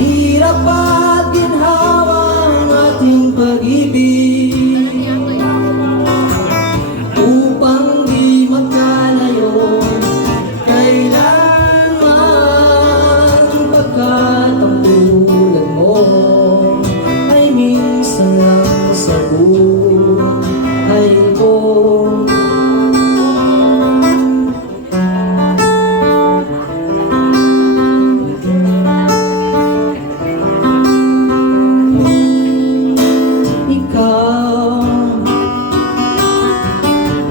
hirap at ginhawa ang ating pag-ibig, upang di magkalayo kailanman, pagkat ang tulad mo ay minsan lang sa buhay ko.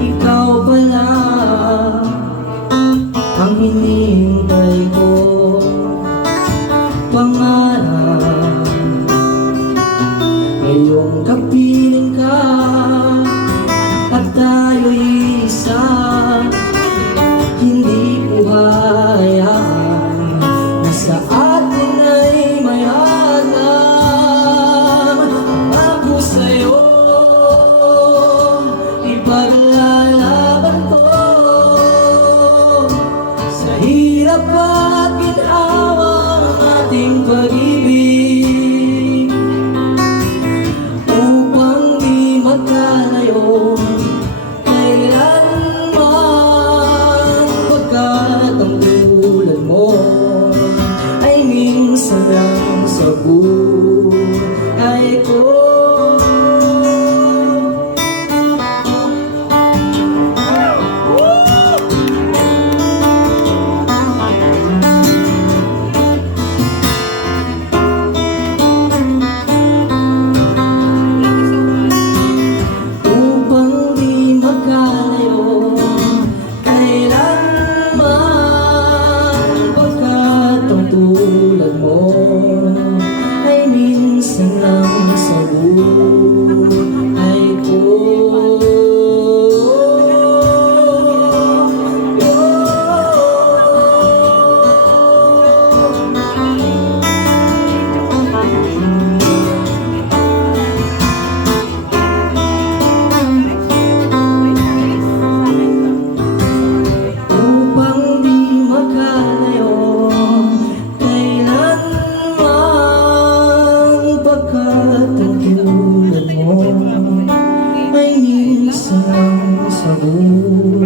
Ikaw pala ang hinihintay ko, pangarap ngayong kapiling ka at tayo'y isa. Hindi ko hayaan na sa atin ay mayagam. Ako sa'yo ipaglalaban ko, sa hirap at ginhawa ang ating pag-ibig, upang di magkalayo kailanman, pagkat ang tulad mo ay minsan lang sa buhay ko. Tulad mo ay minsan lang sa buhay ko. Upang di magkalayo ay minsan sa buhay.